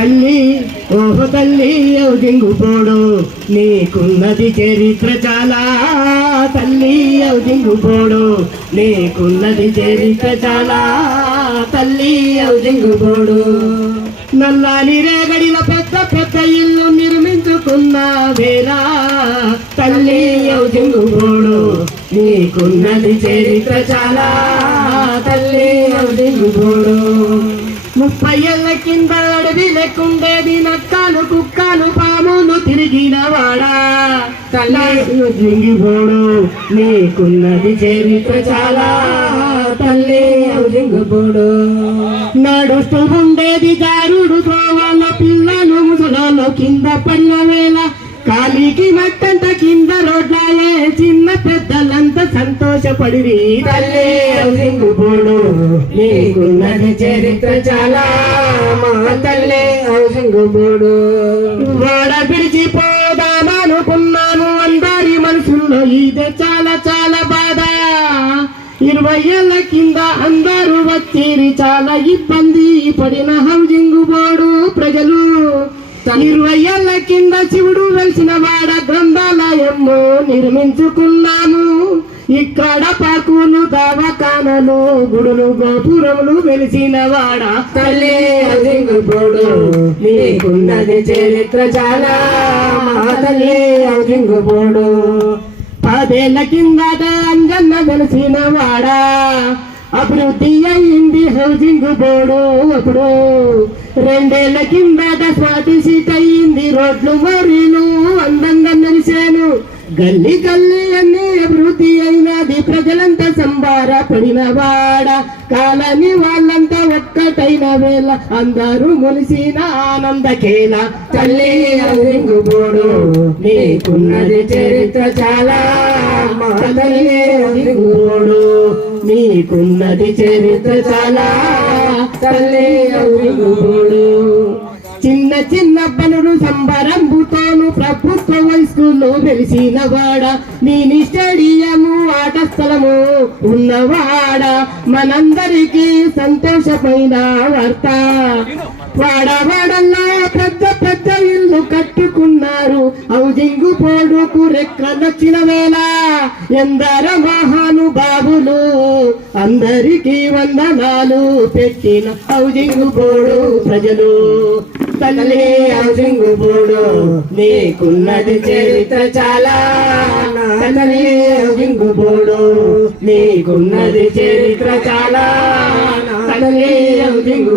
తల్లి ఓహో తల్లి ఔదింగుపోడు నీకున్నది చరిత్ర చాలా. తల్లి ఔదింగుపోడు నీకున్నది చరిత్ర చాలా. తల్లి ఔదింగుపోడు నల్లాని రేగడిన పెద్ద పెద్ద ఇల్లు నిర్మించుకున్న వేళ తల్లి ఔదింగుపోడు నీకున్నది చరిత్ర చాలా. తల్లి ఔదింగుపోడు ముప్పై ఏళ్ళ కింద అడవి లెక్కుండేది నక్కలు కుక్కలు పాములు తిరిగిన వాడా? తల్లి జింగిపోడు నీకున్నది చరిత్ర చాలా. తల్లి జింగిపోడు. నడుస్తూ ఉండేది జారుడు త్రోవల పిల్లలు ముసలాలు కింద పడిన సంతోషపడిరి తల్లి నీకున్నది చరిత్ర చాలా మా తల్లి ఔసింగుపోడు వాడ విడిచిపోదామనుకున్నాను అందరి మనసుల్లో ఇదే చాలా చాలా బాధ. ఇరవై ఏళ్ళ కింద అందరూ వచ్చిరి చాలా ఇబ్బంది పడిన హౌసింగ్ బోర్డు ప్రజలు. ఇరవై ఏళ్ళ కింద శివుడు వెలిసిన వాడ గ్రంథాలయము నిర్మించుకున్నాము ఇక్కడ పాకులు దవాఖానలు గుడులు గోపురములు వెలిసిన వాడ తల్లి. బోర్డు నీకున్నది చరిత్ర చాలా. తల్లి బోర్డు పదేళ్ళ కిందట అంజన్న వెలిసిన వాడా. అభివృద్ధి అయింది హౌసింగ్ బోర్డు అప్పుడు. రెండేళ్ళ కిందట స్వాతి సీట్ అయింది రోడ్లు మరీను అందంగా మెరిశాను గల్లీ గల్లీ అన్ని ప్రజలంతా సంబార పడినవాడ కాలని వాళ్ళంతా ఒక్కటైన వేళ అందరూ మొలిసిన ఆనందకేల తల్లి హౌసింగ్ నీకున్నది చరిత్ర చాలా. తల్లి హౌసింగ్ నీకున్నది చరిత్ర చాలా. తల్లి హౌసింగ్ చిన్న చిన్న పనులు సంబరంబుతో వయస్కులు వెలిసిన వాడ. నీని స్టేడియము ఆట స్థలము ఉన్నవాడ. మనందరికీ సంతోషమైన వార్త. వాడవాడల్లో పెద్ద పెద్ద ఇల్లు కట్టుకున్నారు. ఔజింగు పోడుకు రెక్కలొచ్చిన వేళ. ఎందర మహానుభావులు అందరికీ వందనాలు పెట్టిన ఔజింగు పోడు ప్రజలు. తల్లి హౌసింగ్ నీకున్నది చరిత్ర చాలా. తల్లి హౌసింగ్ నీకున్నది చరిత్ర చాలా. తల్లి హౌసింగ్